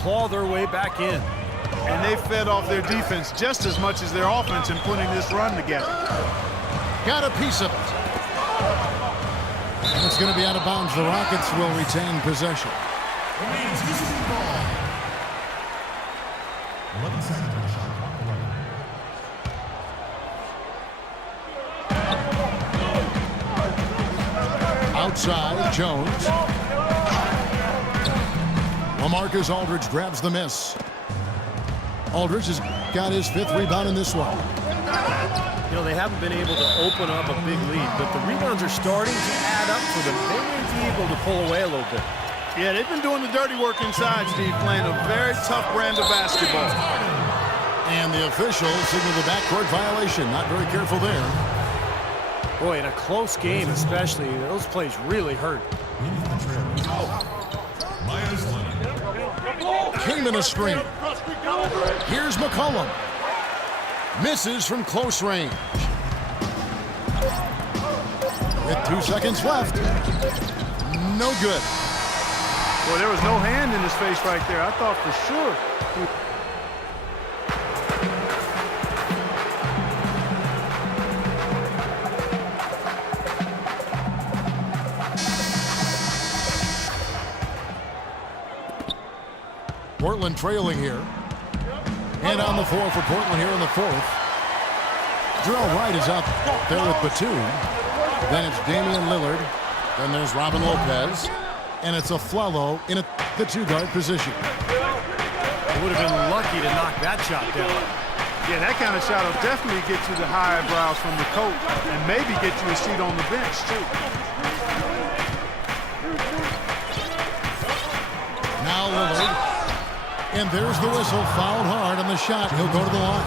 claw their way back in. And they fed off their defense just as much as their offense in putting this run together. Got a piece of it. And it's going to be out of bounds. The Rockets will retain possession. 11 seconds on the shot clock. Outside, Jones. LaMarcus Aldridge grabs the miss. Aldridge has got his 5th rebound in this one. You know, they haven't been able to open up a big lead, but the rebounds are starting to add up for them. They may be able to pull away a little bit. Yeah, they've been doing the dirty work inside, Steve, playing a very tough brand of basketball. And the official signaled the backcourt violation. Not very careful there. Boy, in a close game especially, those plays really hurt. Kingman a screen. Here's McCollum. Misses from close range. With 2 seconds left. No good. Boy, there was no hand in his face right there. I thought for sure. Portland trailing here. And on the floor for Portland here in the 4th. Jarrell Wright is up there with Batum. Then it's Damian Lillard. Then there's Robin Lopez. And it's Afflalo in the 2-guard position. They would have been lucky to knock that shot down. Yeah, that kind of shot will definitely get you the high eyebrows from the coach and maybe get you a seat on the bench, too. Now Lillard. And there's the whistle. Fouled hard on the shot. He'll go to the line.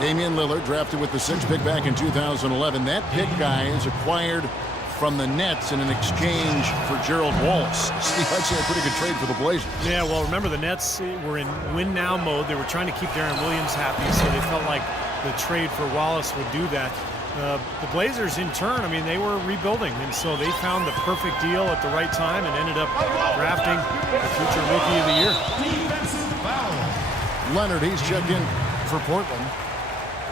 Damian Lillard, drafted with the 6th pick back in 2011. That pick, guys, acquired from the Nets in an exchange for Gerald Wallace. Steve, I'd say a pretty good trade for the Blazers. Yeah, well, remember the Nets were in win-now mode. They were trying to keep Darren Williams happy, so they felt like the trade for Wallace would do that. The Blazers, in turn, I mean, they were rebuilding, and so they found the perfect deal at the right time and ended up drafting the future Rookie of the Year. Leonard, he's checked in for Portland.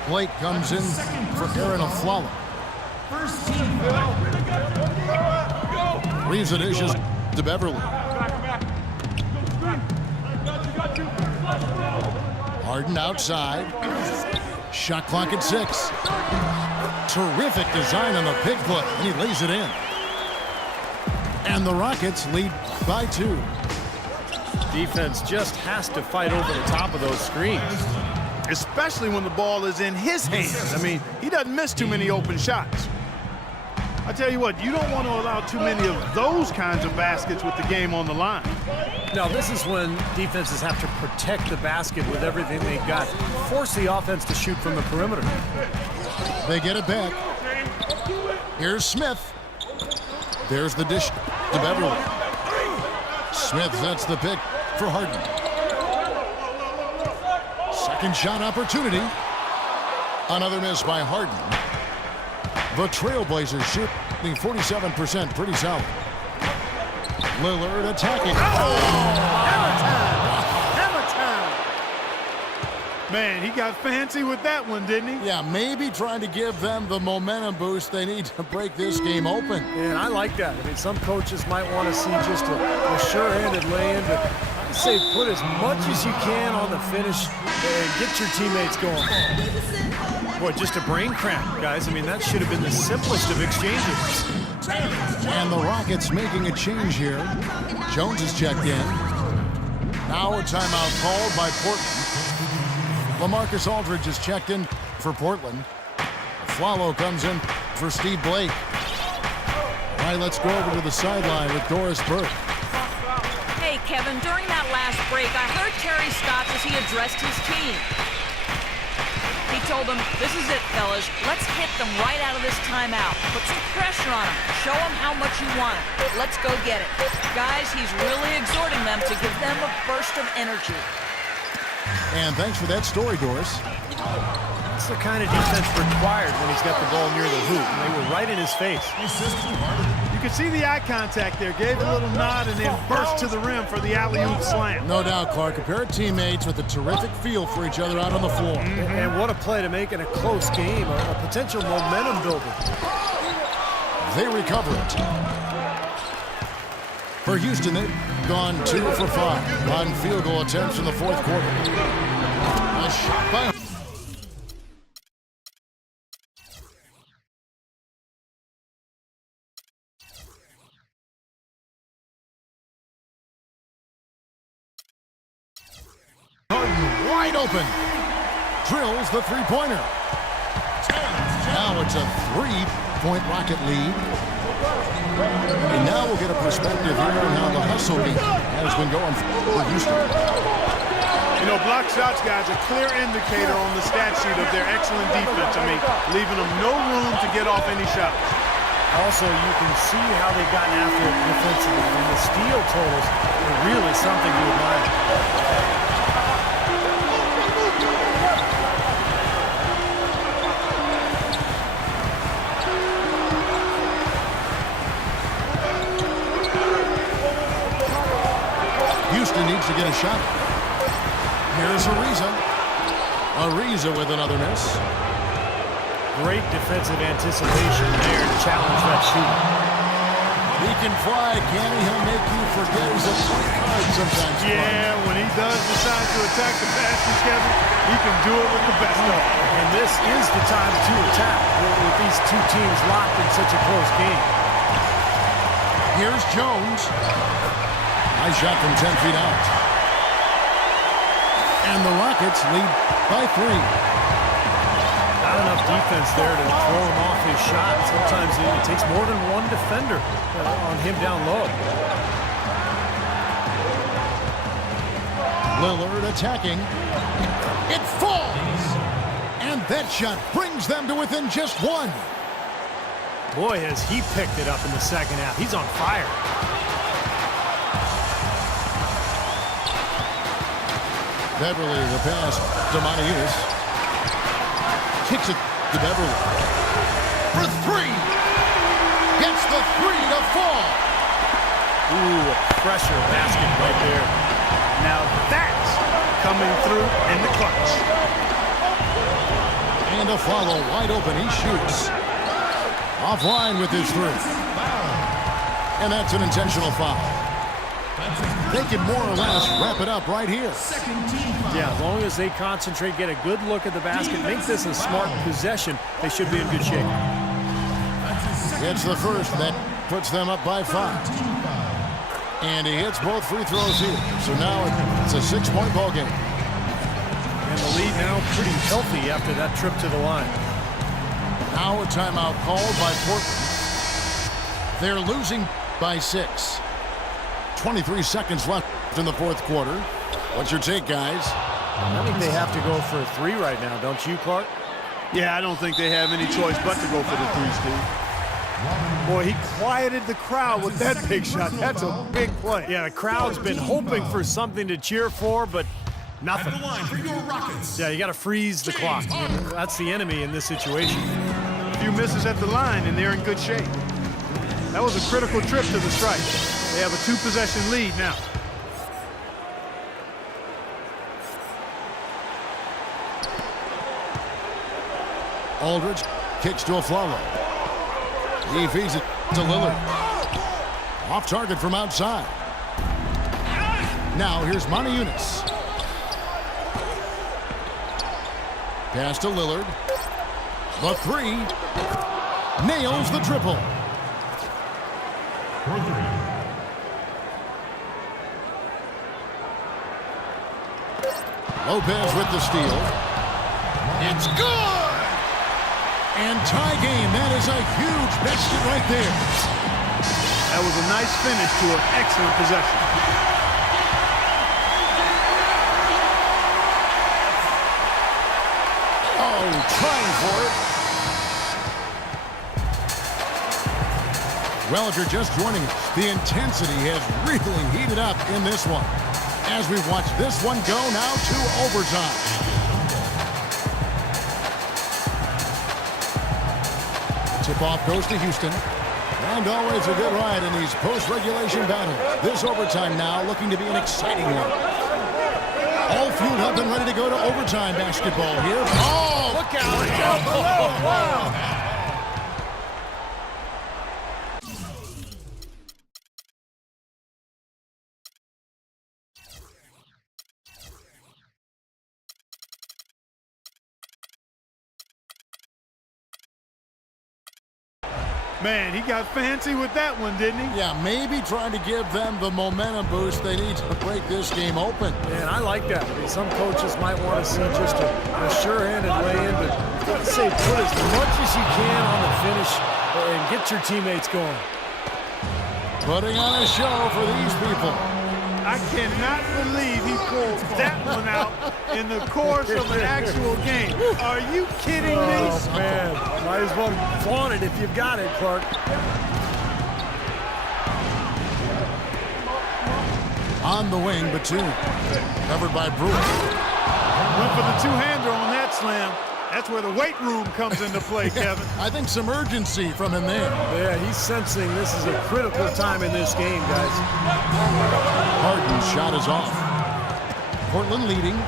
Blake comes in for Aaron Afflalo. Reeves it dishes to Beverly. Harden outside. Shot clock at 6. Terrific design on the pick foot, and he lays it in. And the Rockets lead by 2. Defense just has to fight over the top of those screens. Especially when the ball is in his hands. I mean, he doesn't miss too many open shots. I tell you what, you don't want to allow too many of those kinds of baskets with the game on the line. Now, this is when defenses have to protect the basket with everything they've got. Force the offense to shoot from the perimeter. They get it back. Here's Smith. There's the dish to Beverly. Smith sets the pick for Harden. Second shot opportunity. Another miss by Harden. The Trailblazers shooting 47%, pretty solid. Lillard attacking. Hammer time! Man, he got fancy with that one, didn't he? Yeah, maybe trying to give them the momentum boost they need to break this game open. And I like that. I mean, some coaches might want to see just a sure-handed lay-in, but I say put as much as you can on the finish and get your teammates going. Boy, just a brain cramp, guys. I mean, that should have been the simplest of exchanges. And the Rockets making a change here. Jones is checked in. Now a timeout called by Portland. LaMarcus Aldridge is checked in for Portland. Afflalo comes in for Steve Blake. All right, let's go over to the sideline with Doris Burke. Hey, Kevin, during that last break, I heard Terry Stotts as he addressed his team. He told them, this is it, fellas. Let's hit them right out of this timeout. Put some pressure on them. Show them how much you want it. Let's go get it. Guys, he's really exhorting them to give them a burst of energy. And thanks for that story, Doris. It's the kind of defense required when he's got the ball near the hoop. And they were right in his face. You can see the eye contact there. Gave a little nod and then burst to the rim for the alley-oop slam. No doubt, Clark. A pair of teammates with a terrific feel for each other out on the floor. And what a play to make it a close game, a potential momentum builder. They recover it. For Houston, they've gone 2 for 5 on field goal attempts in the fourth quarter. A shot by wide open. Drills the three-pointer. Now it's a 3-point Rocket lead. And now we'll get a perspective here on how the hustle beat has been going for Houston. You know, block shots, guys, a clear indicator on the stat sheet of their excellent defense. I mean, leaving them no room to get off any shots. Also, you can see how they've gotten after it defensively. And the steal totals are really something to admire. Houston needs to get a shot. Here's Ariza. Ariza with another miss. Great defensive anticipation there to challenge that shooter. He can fly, can he? He'll make you forget he's a point guard sometimes. Yeah, when he does decide to attack the basket, Kevin, he can do it with the best of them. And this is the time to attack with these two teams locked in such a close game. Here's Jones. Nice shot from 10 feet out. And the Rockets lead by 3. Not enough defense there to throw him off his shot. Sometimes it takes more than one defender on him down low. Lillard attacking. It falls! And that shot brings them to within just 1. Boy, has he picked it up in the second half. He's on fire. Beverly, the pass to Moniunas. Kicks it to Beverly. For 3. Gets the 3 to fall. Ooh, a pressure basket right there. Now that's coming through in the clutch. And a follow wide open. He shoots. Offline with his 3. And that's an intentional foul. They can more or less wrap it up right here. Yeah, as long as they concentrate, get a good look at the basket, make this a smart possession, they should be in good shape. It's the first that puts them up by 5. And he hits both free throws here. So now it's a 6-point ball game. And the lead now pretty healthy after that trip to the line. Now a timeout called by Portland. They're losing by 6. 23 seconds left in the fourth quarter. What's your take, guys? I think they have to go for a 3 right now, don't you, Clark? Yeah, I don't think they have any choice but to go for the 3, Steve. Boy, he quieted the crowd with that big shot. That's a big play. Yeah, the crowd's been hoping for something to cheer for, but nothing. At the line for your Rockets. Yeah, you got to freeze the clock. That's the enemy in this situation. A few misses at the line, and they're in good shape. That was a critical trip to the stripe. They have a 2-possession lead now. Aldridge kicks to Afflalo. He feeds it to Lillard. Off target from outside. Now here's Moniunas. Pass to Lillard. The 3. Nails the triple. Lopez with the steal. It's good! And tie game. That is a huge basket right there. That was a nice finish to an excellent possession. Oh, trying for it. Well, if you're just joining us, the intensity has really heated up in this one. As we watch this one go now to overtime. Tip-off goes to Houston. And always a good ride in these post-regulation battles. This overtime now looking to be an exciting one. All fueled up and ready to go to overtime basketball here. Oh, look out. Look out below. Wow. Man, he got fancy with that one, didn't he? Yeah, maybe trying to give them the momentum boost they need to break this game open. Man, I like that. I mean, some coaches might want to see just a sure-handed lay-in, but you've got to say put as much as you can on the finish and get your teammates going. Putting on a show for these people. I cannot believe he pulled that one out in the course of an actual game. Are you kidding me? Oh, man. Might as well flaunt it if you've got it, Clark. On the wing, Batum. Covered by Brewer. Went for the two-hander on that slam. That's where the weight room comes into play, Kevin. I think some urgency from him there. Yeah, he's sensing this is a critical time in this game, guys. Harden's shot is off. Portland leading.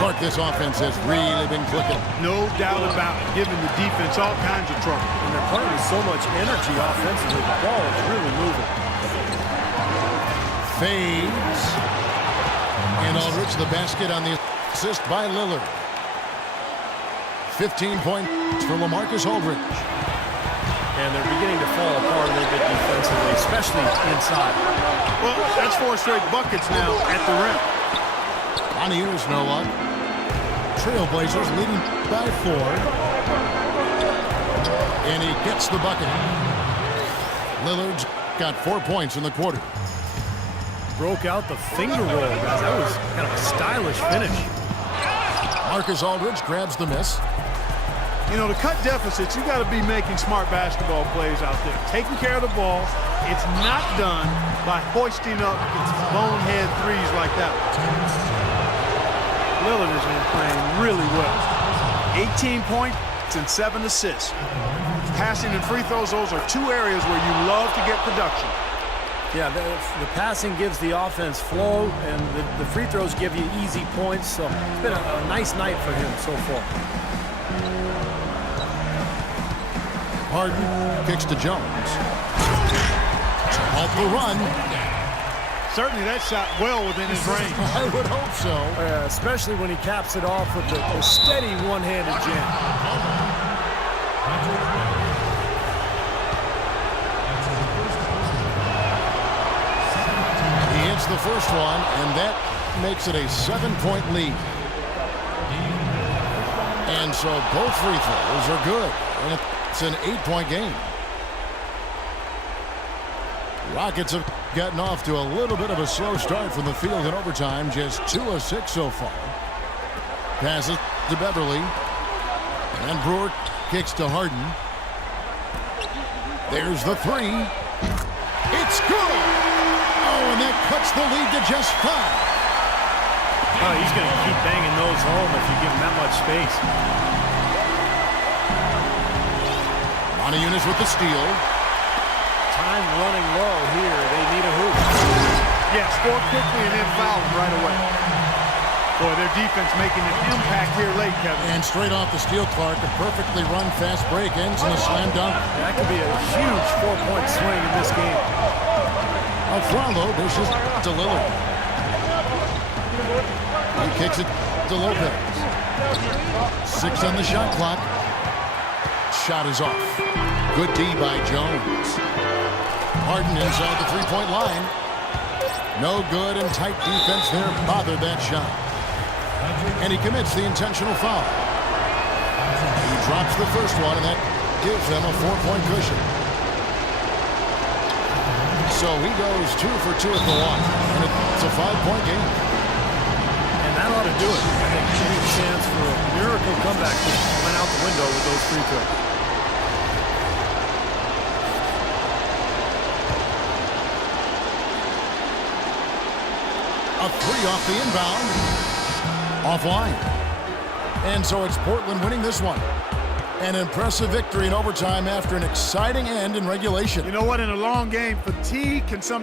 Clark, this offense has really been clicking. No doubt about it, giving the defense all kinds of trouble. And they're playing with so much energy offensively. The ball is really moving. Fades. And Aldridge the basket on the assist by Lillard. 15 points for LaMarcus Aldridge. And they're beginning to fall apart a little bit defensively, especially inside. Well, that's 4 straight buckets now at the rim. On the years, no luck. Trailblazers leading by 4. And he gets the bucket. Lillard's got 4 points in the quarter. Broke out the finger roll, guys. That was kind of a stylish finish. Marcus Aldridge grabs the miss. You know, to cut deficits, you got to be making smart basketball plays out there. Taking care of the ball. It's not done by hoisting up bonehead threes like that. Lillard has been playing really well. 18 points and 7 assists. Passing and free throws, those are 2 areas where you love to get production. Yeah, the passing gives the offense flow, and the free throws give you easy points. So it's been a nice night for him so far. Harden kicks to Jones. Off the run. Certainly that shot well within his range. I would hope so. Especially when he caps it off with the steady one-handed jam. He hits the first one, and that makes it a 7-point lead. And so both free throws are good. And it's an 8-point game. Rockets have gotten off to a little bit of a slow start from the field in overtime. Just 2 of 6 so far. Passes to Beverly. And Brewer kicks to Harden. There's the 3. It's good! Oh, and that cuts the lead to just 5. Oh, he's going to keep banging those home if you give him that much space. Montejunas with the steal. Time running low here. They need a hoop. Yeah, score quickly and then foul them right away. Boy, their defense making an impact here late, Kevin. And straight off the steal, Clark, a perfectly run fast break ends in a slam dunk. That could be a huge 4-point swing in this game. Afralo dishes to Lillard. He kicks it to Lopez. 6 on the shot clock. Shot is off. Good D by Jones. Harden inside the 3-point line. No good, and tight defense there bothered that shot. And he commits the intentional foul. He drops the first one, and that gives them a 4-point cushion. So he goes 2 for 2 at the line, and it's a 5-point game. And that ought to do it. I think any chance for a miracle comeback just went out the window with those free throws. A 3 off the inbound. Offline. And so it's Portland winning this one. An impressive victory in overtime after an exciting end in regulation. You know what? In a long game, fatigue can sometimes